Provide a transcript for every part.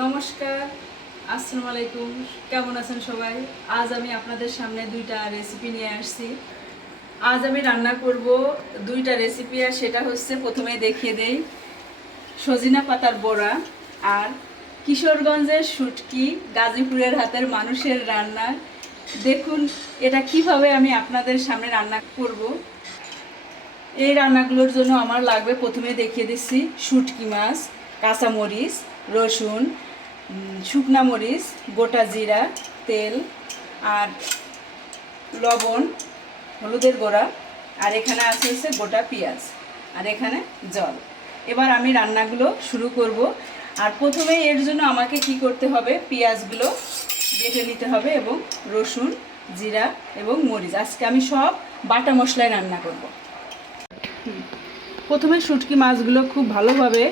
নমস্কার, আসসালামু আলাইকুম। কেমন আছেন সবাই? আজ আমি আপনাদের সামনে দুইটা রেসিপি নিয়ে আসছি। আজ আমি রান্না করব দুইটা রেসিপি, আর সেটা হচ্ছে প্রথমে দেখিয়ে দেই সজিনা পাতার বড়া আর কিশোরগঞ্জের শুটকি, গাজীপুরের হাতের মানুষের রান্না। দেখুন এটা কিভাবে আমি আপনাদের সামনে রান্না করব। এই রান্নাগুলোর জন্য আমার লাগবে, প্রথমে দেখিয়ে দিচ্ছি, শুটকি মাছ, কাঁচামরিচ, রসুন, শুকনা মরিচ, গোটা জিরা, তেল আর লবণ, হলুদের গুঁড়া, আর এখানে আছে হচ্ছে গোটা পেঁয়াজ, আর এখানে জল। এবার আমি রান্নাগুলো শুরু করব। আর প্রথমে এর জন্য আমাকে কি করতে হবে, পেঁয়াজগুলো বেটে নিতে হবে এবং রসুন, জিরা এবং মরিচ, আজকে আমি সব বাটা মশলায় রান্না করব। প্রথমে শুটকি মাছগুলো খুব ভালোভাবে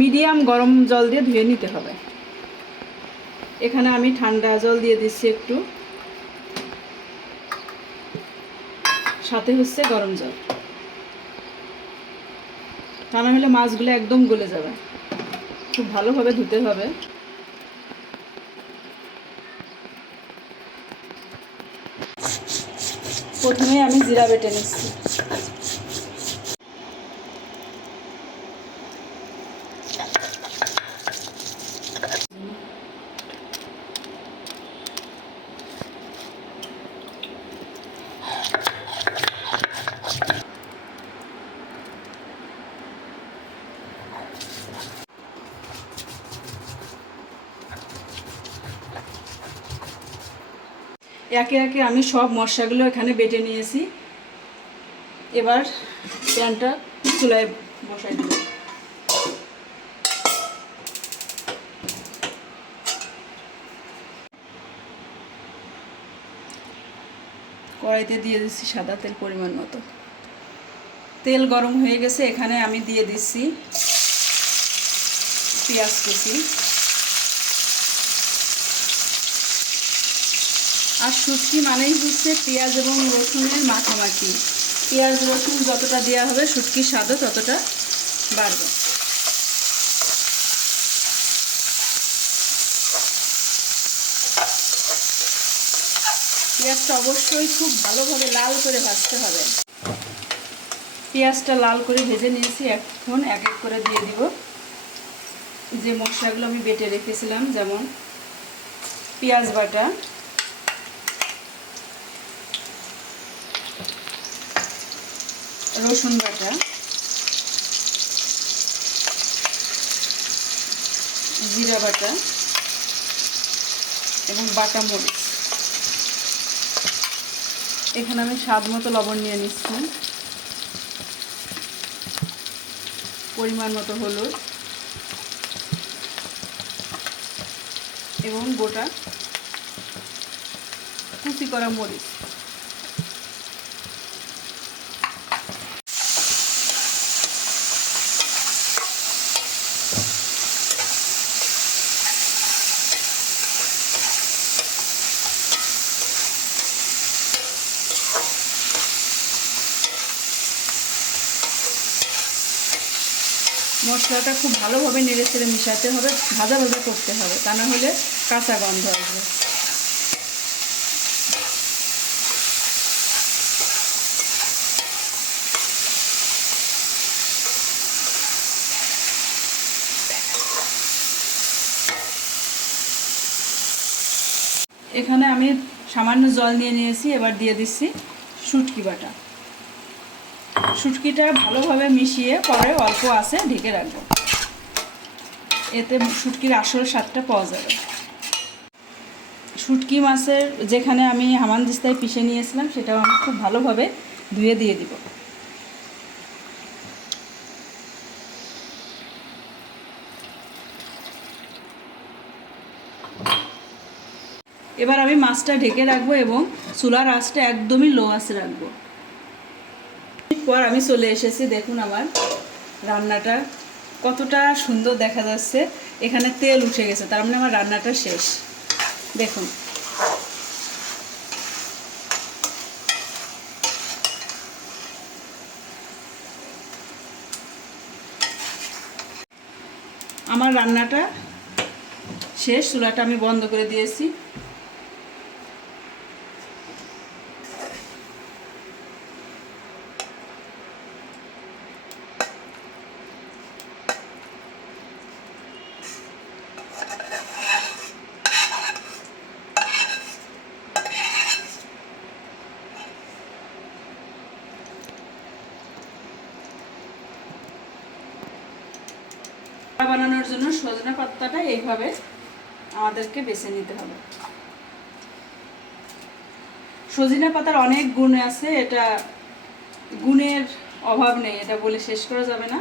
মিডিয়াম গরম জল দিয়ে ধুয়ে নিতে হবে। এখানে আমি ঠান্ডা জল দিয়ে দিচ্ছি একটু, সাথে হচ্ছে গরম জল, তা না হলে মাছগুলো একদম গলে যাবে। খুব ভালোভাবে ধুতে হবে। প্রথমে আমি জিরা বেটে নিচ্ছি। একে একে আমি সব মশলাগুলো এখানে বেটে নিয়েছি। এবার প্যানটা চুলায় বসাই দেব। কড়াইতে দিয়ে দিচ্ছি সাদা তেল পরিমাণ মতো। তেল গরম হয়ে গেছে, এখানে আমি দিয়ে দিচ্ছি পেঁয়াজ কুচি। আর শুটকি মানেই হচ্ছে পেঁয়াজ এবং রসুনের মাখামাখি। পেঁয়াজ রসুন যতটা দেওয়া হবে শুটকির স্বাদও ততটা বাড়বে। পেঁয়াজটা অবশ্যই খুব ভালোভাবে লাল করে ভাজতে হবে। পেঁয়াজটা লাল করে ভেজে নিয়েছি, এখন এক এক করে দিয়ে দিব যে মশলাগুলো আমি বেটে রেখেছিলাম, যেমন পেঁয়াজ বাটা, রসুন বাটা, জিরা বাটা এবং বাটা মরিচ। এখানে আমি স্বাদ মতো লবণ নিয়ে নিচ্ছি, পরিমাণ মতো হলুদ এবং গোটা কুচি করা মরিচ। মশলাটা খুব ভালোভাবে নেড়ে চেড়ে মিশাতে হবে, ভাজা ভাজা করতে হবে, তা না হলে কাঁচা গন্ধ আসবে। এখানে আমি সামান্য জল নিয়ে নিয়েছি, এবার দিয়ে দিচ্ছি শুটকি বাটা। শুটকিটা ভালোভাবে মিশিয়ে পরে অল্প আঁচে ঢেকে রাখবো, এতে শুটকির আসল স্বাদটা পাওয়া যাবে। শুটকি মাছের যেখানে আমি হামানদিস্তায় পিষে নিয়েছিলাম সেটাও আমি খুব ভালোভাবে ধুয়ে দিয়ে দিব। এবার আমি মাছটা ঢেকে রাখবো এবং চুলার আঁচটা একদমই লো আঁচে রাখবো। পর আমি চলে এসেছি, দেখুন আমার রান্নাটা কতটা সুন্দর দেখা যাচ্ছে। এখানে তেল উঠে গেছে, তার মানে আমার রান্নাটা শেষ। দেখুন আমার রান্নাটা শেষ, চুলাটা আমি বন্ধ করে দিয়েছি। বানানোর জন্য সজনে পাতাটা এইভাবে আমাদেরকে বেছে নিতে হবে। সজনে পাতার অনেক গুণ আছে, এটা গুণের অভাব নেই, এটা বলে শেষ করা যাবে না।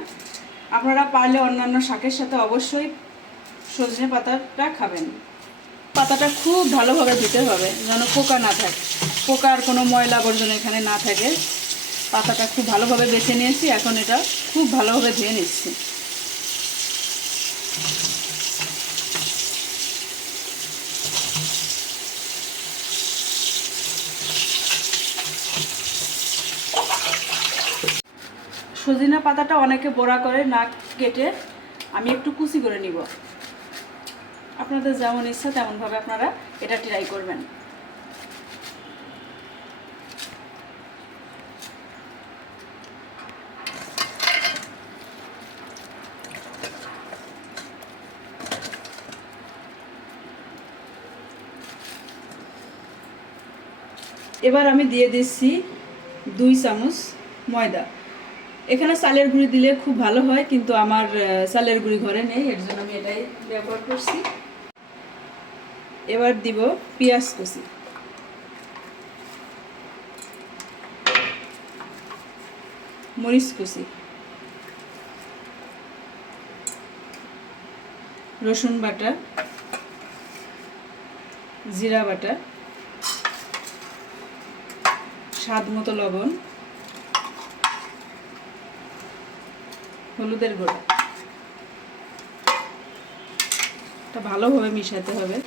আপনারা পারলে অন্যান্য শাকের সাথে অবশ্যই সজনে পাতাটা খাবেন। পাতাটা খুব ভালোভাবে ধুতে হবে যেন পোকা না থাকে, পোকার কোনো ময়লা আবর্জনা এখানে না থাকে। পাতাটা খুব ভালোভাবে বেছে নিয়েছি, এখন এটা খুব ভালোভাবে ধুয়ে নিচ্ছি। সজনা পাতাটা অনেকে বড়া করে না কেটে, আমি একটু কুচি করে নিব। আপনাদের যেমন ইচ্ছা তেমনভাবে আপনারা এটা ট্রাই করবেন। এবার আমি দিয়ে দিচ্ছি 2 চামচ ময়দা। এখানে চালের গুঁড়ি দিলে খুব ভালো হয়, কিন্তু আমার চালের গুঁড়ি ঘরে নেই, এর জন্য আমি এটাই ব্যবহার করছি। এবার দিব পেঁয়াজ কুচি, মরিচ কুচি, রসুন বাটা, জিরা বাটা, স্বাদ মতো লবণ, হলুদের গুঁড়ো। এটা ভালোভাবে মিশাতে হবে।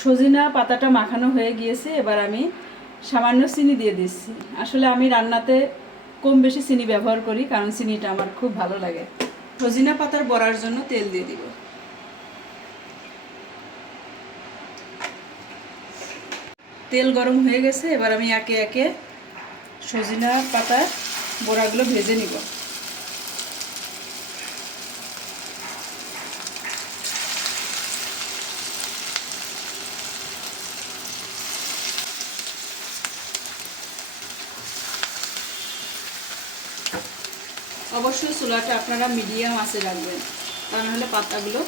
সজিনা পাতাটা মাখানো হয়ে গিয়েছে, এবার আমি সামান্য চিনি দিয়ে দিচ্ছি। আসলে আমি রান্নাতে কম বেশি চিনি ব্যবহার করি, কারণ চিনিটা আমার খুব ভালো লাগে। সজিনা পাতার বড়ার জন্য তেল দিয়ে দিব। তেল গরম হয়ে গেছে, এবার আমি একে একে সজিনা পাতার বড়াগুলো ভেজে নিব। অবশ্যই চুলাটা আপনারা মিডিয়াম আঁচে রাখবেন, তা নাহলে পাতাগুলো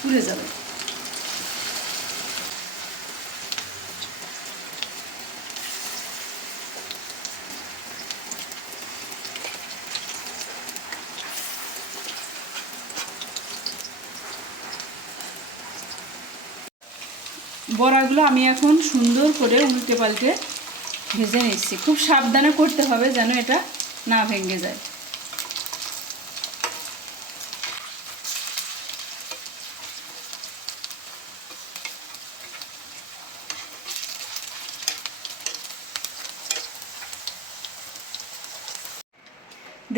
পুড়ে যাবে। বড়াগুলো আমি এখন সুন্দর করে উল্টে পাল্টে ভেজে নিচ্ছি। খুব সাবধানে করতে হবে যেন এটা না ভেঙে যায়।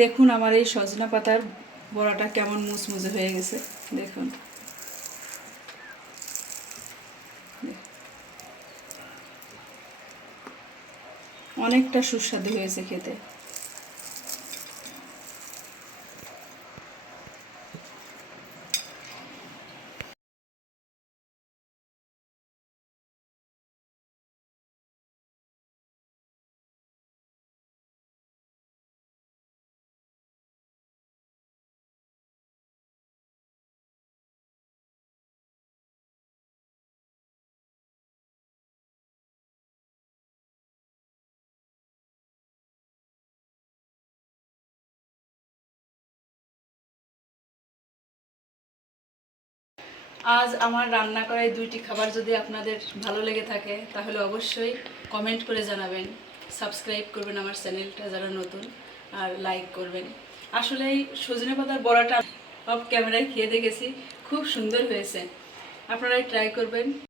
দেখুন আমার এই সজনা পাতার বড়াটা কেমন মুচমুচে হয়ে গেছে, দেখুন। অনেকটা সুস্বাদু হয়েছে খেতে। আজ আমার রান্না করা এই 2টি খাবার যদি আপনাদের ভালো লেগে থাকে তাহলে অবশ্যই কমেন্ট করে জানাবেন, সাবস্ক্রাইব করবেন আমার চ্যানেলটা যারা নতুন, আর লাইক করবেন। আসলে এই সজনে পাতার বড়াটা অফ ক্যামেরায় খেয়ে দেখেছি, খুব সুন্দর হয়েছে। আপনারাই ট্রাই করবেন।